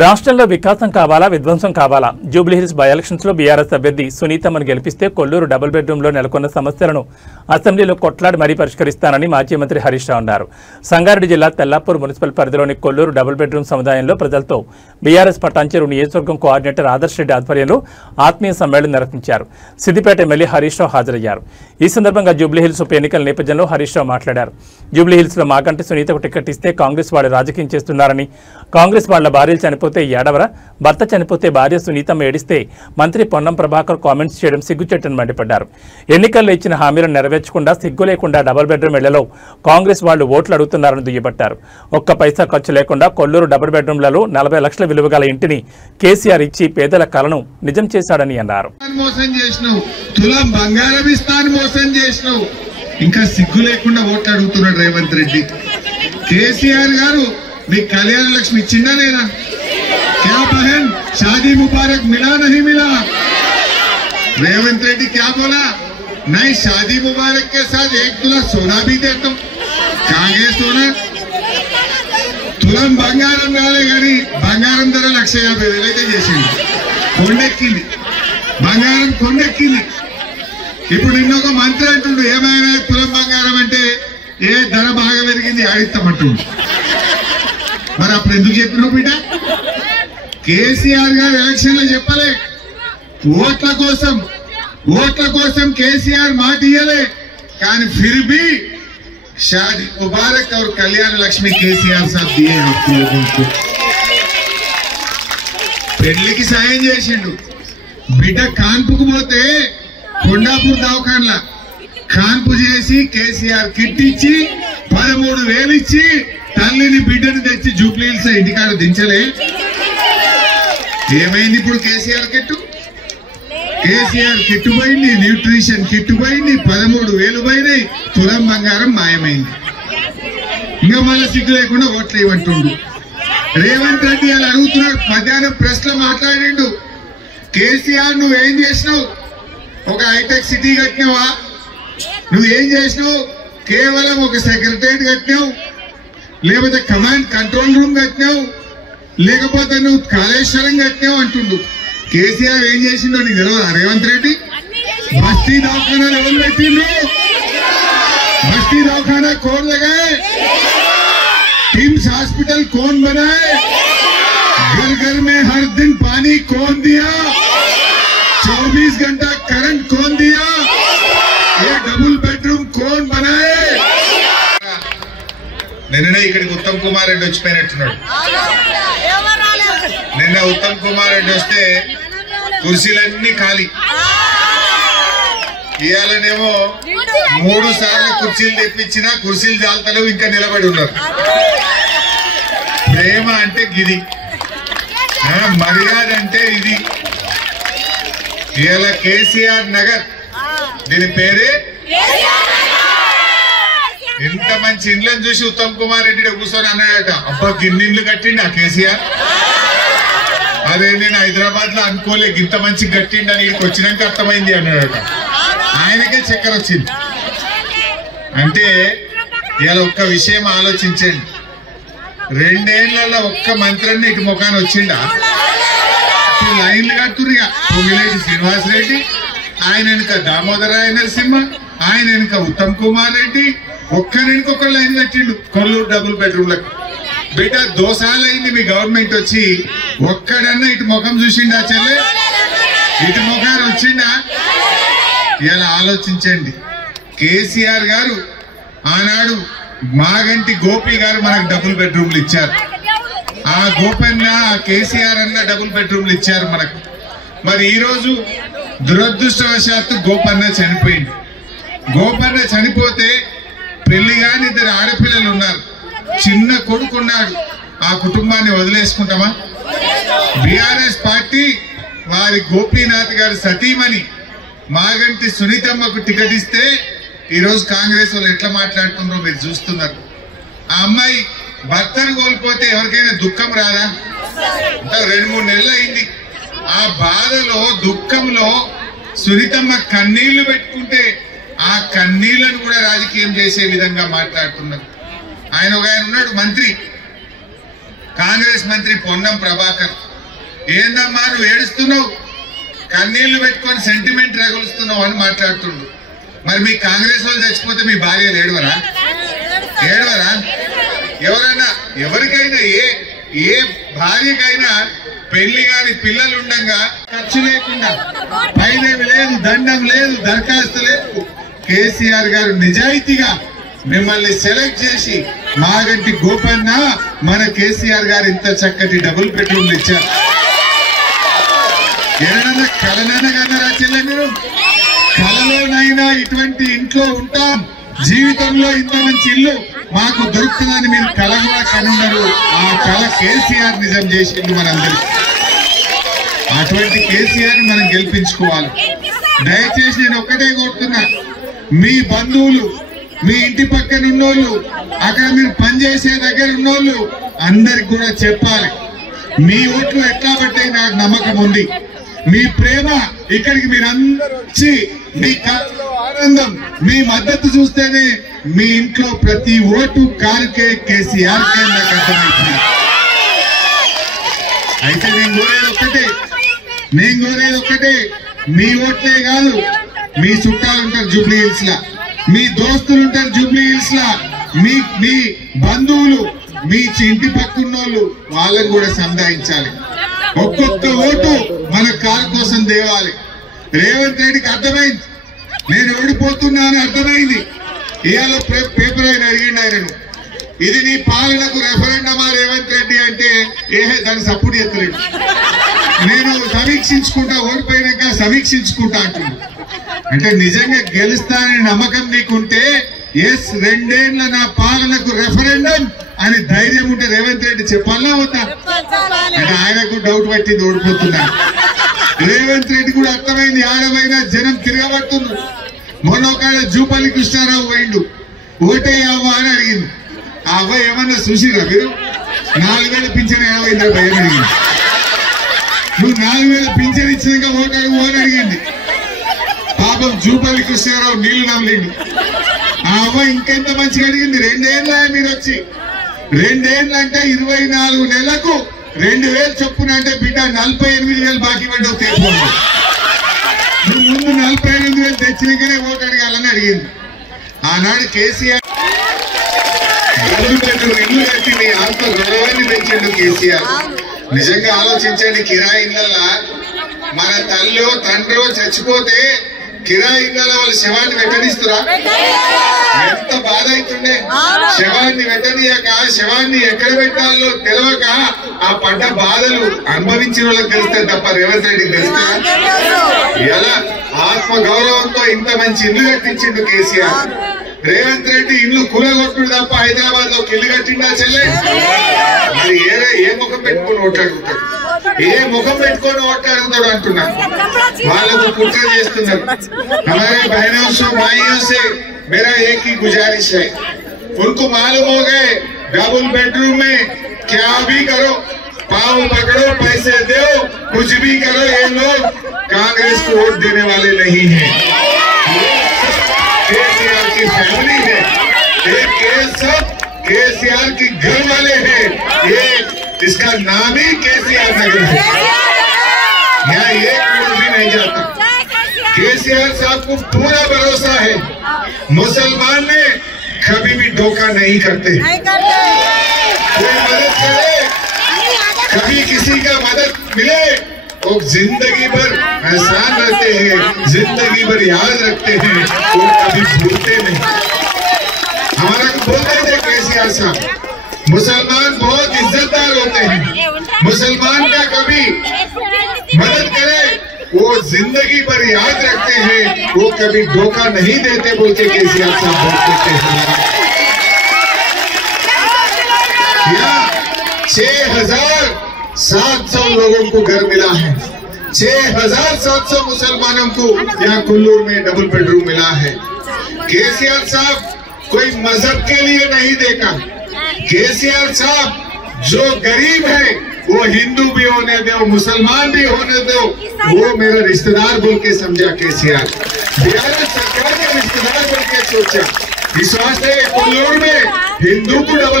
రాష్ట్రంలో వికాసం కావాలా విధ్వంసం కావాలా? జూబ్లీహిల్స్ బై ఎలక్షన్స్ లో బీఆర్ఎస్ అభ్యర్థి సునీతమ్మను గెలిపిస్తే కొల్లూరు డబుల్ బెడ్రూమ్ లో నెలకొన్న సమస్యలను అసెంబ్లీలో కొట్లాడి మరీ పరిష్కరిస్తానని మాజీ మంత్రి హరీష్ రావు అన్నారు. సంగారెడ్డి జిల్లా తెల్లాపూర్ మున్సిపల్ పరిధిలోని కొల్లూరు డబుల్ బెడ్రూమ్ సముదాయంలో ప్రజలతో బీఆర్ఎస్ పటాన్చెరు నియోజకవర్గం కోఆర్డినేటర్ ఆదర్శ్ రెడ్డి ఆధ్వర్యంలో ఆత్మీయ సమ్మేళనం నిర్వహించారు. సిద్దిపేట ఎమ్మెల్యే హరీష్ రావు హాజరయ్యారు. ఈ సందర్భంగా జూబ్లీహిల్స్ ఉప ఎన్నికల నేపథ్యంలో హరీష్ రావు మాట్లాడారు. జూబ్లీహిల్స్ లో మాకంటే సునీతకు టికెట్ ఇస్తే కాంగ్రెస్ వాడు రాజకీయం చేస్తున్నారని, కాంగ్రెస్ వాళ్ల భార్యలు చనిపోతే ఏడవరా, భర్త చనిపోతే భార్య సునీతమ్మ ఏడిస్తే మంత్రి పొన్నం ప్రభాకర్ కామెంట్స్ చేయడం సిగ్గుచెట్టని మండిపడ్డారు. ఎన్నికల్లో ఇచ్చిన హామీలను నెరవేర్చకుండా సిగ్గు లేకుండా డబుల్ బెడ్రూమ్ ఇళ్లలో కాంగ్రెస్ వాళ్లు ఓట్లు అడుగుతున్నారని దుయ్యబట్టారు. ఒక్క పైసా ఖర్చు లేకుండా కొల్లూరు డబుల్ బెడ్రూమ్లలో 40 లక్షల విలువ గల ఇంటిని కేసీఆర్ ఇచ్చి పేదల కలను నిజం చేశాడని అన్నారు. ఇంకా సిగ్గు లేకుండా ఓట్లు అడుగుతున్నాడు రేవంత్ రెడ్డి. కేసీఆర్ గారు మీకు కళ్యాణ లక్ష్మి ఇచ్చిందా లేదా? क्या बहन शादी मुबारक मिला नहीं मिला? रेवंत रेड्डी क्या बोला? नहीं, शादी मुबारक के साथ 1 तुला सोना भी देता हूं. कागे सोना? तुलम బంగారం రాలే గాని బంగారం ధర 150,000 అయితే చేసింది. కొండెక్కింది బంగారం, కొండెక్కింది. ఇప్పుడు నిన్నొక మంత్రి అంటుండు, ఏమైనా తులం బంగారం అంటే ఏ ధర బాగా పెరిగింది ఆడిస్తామంటుండు. మరి అప్పుడు ఎందుకు చెప్పినావు బిడ్డ? కేసీఆర్ గారు ఎలక్షన్ లో చెప్పలే, ఓట్ల కోసం కేసీఆర్ మాట ఇయ్యలే, కానీ ఫిర్ भी शादी मुबारक और कल्याण लक्ष्मी केसीआर साहब दिए आप लोगों को. పెళ్లికి సాయం చేసిండు. బిడ్డ కాన్పుకు పోతే కొండాపూర్ దవాఖానలా కాన్పు చేసి కేసీఆర్ కిట్ ఇచ్చి 13,000 ఇచ్చి తల్లిని బిడ్డని తెచ్చి జూబ్లీహిల్స్ ఇంటికాడ దించలే. ఏమైంది ఇప్పుడు? కేసీఆర్ కిట్టు పోయింది, న్యూట్రిషన్ కిట్టు పోయింది, 13,000 పోయినాయి, తులం బంగారం మాయమైంది. ఇంకా మళ్ళీ సిగ్గు లేకుండా ఓట్లు ఇవ్వంటుండు. రేవంత్ రెడ్డి అలా అడుగుతున్నాడు. మధ్యాహ్నం ప్రెస్ లో మాట్లాడిండు. కేసీఆర్ నువ్వేం చేసినావు? ఒక హైటెక్ సిటీ కట్టినావా? నువ్వేం చేసినావు? కేవలం ఒక సెక్రటరియట్ కట్టినావు, లేకపోతే కమాండ్ కంట్రోల్ రూమ్ కట్టినావు, లేకపోతే నువ్వు కాళేశ్వరం కట్టినావు అంటుండు. కేసీఆర్ ఏం చేసిండో నీకు తెలియదా రేవంత్ రెడ్డి? బస్తీ దవాఖానాలు ఎవరు పెట్టిండ్రు? బస్తీ దవాఖానా कौन लगाए? टिम्स हॉस्पिटल कौन बनाए? घर घर में हर दिन पानी कौन दिया? 24 घंटा करंट कौन दिया? ये डबल बेडरूम कौन बनाए? నిన్ననే ఇక్కడికి ఉత్తమ్ కుమార్ రెడ్డి వచ్చిపోయినట్టున్నాడు. నిన్న ఉత్తమ్ కుమార్ రెడ్డి వస్తే కుర్చీలన్నీ ఖాళీ. ఇవాళనేమో 3 సార్లు కుర్చీలు తెప్పించినా కుర్చీలు జాలతలేవు, ఇంకా నిలబడి ఉన్నారు. ప్రేమ అంటే గిది, మర్యాద అంటే ఇది. ఇవాళ కేసీఆర్ నగర్, దీని పేరే. ఇంత మంచి ఇండ్లను చూసి ఉత్తమ్ కుమార్ రెడ్డి కూర్చొని అన్నాడట, అబ్బా గిన్నిండ్లు కట్టిండి ఆ కేసీఆర్. అదే నేను హైదరాబాద్ లో అనుకోలే, ఇంత మంచి కట్టిండని ఇక్కడికి వచ్చినాక అర్థమైంది అన్నాడట. ఆయనకే చక్కెర వచ్చింది. అంటే ఇలా ఒక్క విషయం ఆలోచించండి. 2 ఏళ్లలో ఒక్క మంత్రిని ఇటు ముఖాన్ని వచ్చిండా? లైన్లు కడుతురుగా. పొంగిలేటి శ్రీనివాస్ రెడ్డి, ఆయన వెనుక దామోదరాయ నరసింహ, ఆయన వెనుక ఉత్తమ్ కుమార్ రెడ్డి, ఒక్కరికొక లైన్ కట్టిండు కొల్లూరు డబుల్ బెడ్రూమ్లకు. బిడ్డ 2 సార్లు అయింది మీ గవర్నమెంట్ వచ్చి, ఒక్కడన్నా ఇటు ముఖం చూసిండా? చెల్లె ఇటు ముఖాన్ని వచ్చిండా? ఇలా ఆలోచించండి. కేసీఆర్ గారు ఆనాడు మాగంటి గోపి గారు మనకు డబుల్ బెడ్రూమ్లు ఇచ్చారు. ఆ గోపన్న, కేసీఆర్ అన్న డబుల్ బెడ్రూమ్లు ఇచ్చారు మనకు. మరి ఈరోజు దురదృష్టవశాత్తు గోపన్న చనిపోయింది. గోపన్న చనిపోతే పెళ్లి కాని 2 ఆడపిల్లలు ఉన్నారు, చిన్న కొడుకున్నాడు. ఆ కుటుంబాన్ని వదిలేసుకుంటామా? బీఆర్ఎస్ పార్టీ వారి గోపీనాథ్ గారు సతీమణి మాగంటి సునీతమ్మకు టికెట్ ఇస్తే ఈరోజు కాంగ్రెస్ వాళ్ళు ఎట్లా మాట్లాడుతున్నారో మీరు చూస్తున్నారు. ఆ అమ్మాయి భర్తను కోల్పోతే ఎవరికైనా దుఃఖం రాదా? 2-3 నెలలు అయింది. ఆ బాధలో, దుఃఖంలో సునీతమ్మ కన్నీళ్లు పెట్టుకుంటే ఆ కన్నీళ్లను కూడా రాజకీయం చేసే విధంగా మాట్లాడుతున్నారు. ఆయన ఉన్నాడు మంత్రి, కాంగ్రెస్ మంత్రి పొన్నం ప్రభాకర్, ఏందమ్మా నువ్వు ఏడుస్తున్నావు, కన్నీళ్లు పెట్టుకొని సెంటిమెంట్ రగులుస్తున్నావు అని మాట్లాడుతుండు. మరి మీ కాంగ్రెస్ వాళ్ళు చచ్చిపోతే మీ భార్యలు ఏడవరా? ఎవరైనా ఎవరికైనా ఏ భార్యకైనా పెళ్లి కాని పిల్లలు ఉండగా ఖర్చు లేకుండా, పైదేవి లేదు, దండం లేదు, దరఖాస్తు లేదు, కేసీఆర్ గారు నిజాయితీగా మిమ్మల్ని సెలెక్ట్ చేసి మాగంటి గోపన్న మన కేసీఆర్ గారు ఇంత చక్కటి డబుల్ బెడ్రూమ్లు ఇచ్చారు. ఏదైనా కలనైనా కన్నారా చెల్లె మీరు? కలలోనైనా ఇటువంటి ఇంట్లో ఉంటాం, జీవితంలో ఇంత మంచి ఇల్లు మాకు దొరుకుతుందని మీరు కల కూడా కనున్నారు. ఆ కల కేసీఆర్ నిజం చేసింది మనందరికీ. అటువంటి కేసీఆర్ మనం గెలిపించుకోవాలి. దయచేసి నేను ఒక్కటే కోరుతున్నా, మీ బంధువులు, మీ ఇంటి పక్కన ఉన్నోళ్ళు, అక్కడ మీరు పనిచేసే దగ్గర ఉన్నోళ్ళు అందరికి కూడా చెప్పాలి, మీ ఓట్లు ఎట్లా పట్టే నాకు నమ్మకం ఉంది. మీ ప్రేమ ఇక్కడికి మీరందరూ వచ్చి మీ కళ్ళలో ఆనందం, మీ మద్దతు చూస్తేనే మీ ఇంట్లో ప్రతి ఓటు కారుకే కేసీఆర్ కే నాకు అర్థమవుతుంది. అయితే నేను కోరేది ఒక్కటే, మీ ఓట్లే కాదు, మీ చుట్టాలు ఉంటారు జూబ్లీ హిల్స్ లా, మీ దోస్తులు ఉంటారు జూబ్లీ హిల్స్ లా, మీ బంధువులు, మీ ఇంటి పక్కన్నోళ్ళు, వాళ్ళని కూడా సంధాయించాలి. ఒక్కొక్క ఓటు మన కారు కోసం తేవాలి. రేవంత్ రెడ్డికి అర్థమైంది నేను ఓడిపోతున్నా అని అర్థమైంది. ఇవాళ పేపర్ ఆయన అడిగిండు ఆయనను, ఇది నీ పాలనకు రెఫరెండమా రేవంత్ రెడ్డి అంటే దాన్ని సపోర్ట్ చేస్తలేడు. నేను సమీక్షించుకుంటా, ఓడిపోయినాక సమీక్షించుకుంటా అంటున్నాను. అంటే నిజంగా గెలుస్తానని నమ్మకం నీకుంటే ఎస్ 2 ఏళ్ల నా పాలనకు రెఫరెండం అని ధైర్యం ఉంటే రేవంత్ రెడ్డి చెప్పాలా వద్దా? అంటే ఆయనకు డౌట్ పట్టింది ఓడిపోతున్నా. రేవంత్ రెడ్డి కూడా అర్థమైంది, ఆడమైనా జనం తిరగబడుతుంది. మొన్న ఒక జూపల్లి కృష్ణారావు పోయిండు, ఓటే అవ్వ అని అడిగింది. ఆ అవ్వ ఏమన్నా చూసిరా మీరు? 4000 పింఛన్ ఏమైందా భయం అడిగింది. నువ్వు 4000 పింఛన్ ఇచ్చినాక ఓటు అడుగు అని అడిగింది. పాపం జూపల్లి కృష్ణారావు నీళ్లు నవ్వలేండి. ఆ అవ్వ ఇంకెంత మంచిగా అడిగింది, 2 ఏళ్ళ మీరు వచ్చి, 2 ఏళ్ళు అంటే 24 నెలలకు 2000 చొప్పున అంటే బిడ్డ 48,000 బాకీ పడ్డావు తీర్చుకోండి. నువ్వు ముందు 48,000 తెచ్చినాకనే ఓటు అడగాలని అడిగింది. ఆనాడు కేసీఆర్ ఇల్లు కట్టి మీ ఆత్మ గౌరవాన్ని పెంచండు కేసీఆర్. నిజంగా ఆలోచించండి, కిరాయి ఇళ్లలో మన తల్లి తండ్రి చచ్చిపోతే కిరాయి ఇళ్లలో వాళ్ళు శవాన్ని వెంటనిస్తురా? ఎంత బాధ అవుతుండే. శవాన్ని వెంటనీయక, శవాన్ని ఎక్కడ పెట్టాలో తెలియక ఆ పడ్డ బాధలు అనుభవించిన వాళ్ళకి తెలుస్తాయి తప్ప రేవంత్ రెడ్డికి తెలుస్తా? ఎలా ఆత్మ గౌరవంతో ఇంత మంచి ఇల్లు కట్టించిండు కేసీఆర్. రేవంత్ రెడ్డి ఇల్లు కూలగొట్టుడు తప్ప హైదరాబాద్ లో ఇల్లు కట్టిండా చెల్లె? మరి ఏ ముఖం పెట్టుకుని ఓట్లాడుకుంటాడు? ఏ ముఖం పెట్టుకొని ఓట్లాడుతాడు అంటున్నా. వాళ్ళకు కుట్ర చేస్తున్నారు. हमारे बहनों से भाइयों से मेरा एक ही गुजारिश है, उनको मालूम हो गए डबल बेडरूम में क्या भी करो, पाँव पकड़ो, पैसे दो, कुछ भी करो, ये लोग कांग्रेस को वोट देने वाले नहीं है। केसीआर की फैमिली है, ये सब केसीआर की घर वाले हैं। ये इसका नाम ही केसीआर नगर है, यहाँ एक वोट भी नहीं जाता। केसीआर साहब को पूरा भरोसा है, मुसलमान ने कभी भी धोखा नहीं करते। कोई मदद करे, कभी किसी का मदद मिले वो जिंदगी भर एहसान रखते हैं, जिंदगी भर याद रखते हैं, वो कभी भूलते नहीं। हमारा बोलते थे केसीआर साहब, मुसलमान बहुत इज्जतदार होते हैं, मुसलमान का कभी मदद करे वो जिंदगी भर याद रखते हैं, वो कभी धोखा नहीं देते बोल के केसीआर साहब बोलते थे। 6,700 लोगों को घर मिला है, 6,700 मुसलमानों को यहाँ कुल्लूर में डबल बेडरूम मिला है। केसीआर साहब कोई मजहब के लिए नहीं देखा, केसीआर साहब जो गरीब है वो हिंदू भी होने दो, मुसलमान भी होने दो, वो मेरा रिश्तेदार बोल के समझा केसीआर। बिहार सरकार ने रिश्तेदार बोल के सोचा। इस वास्ते कुल्लूर में हिंदू को डबल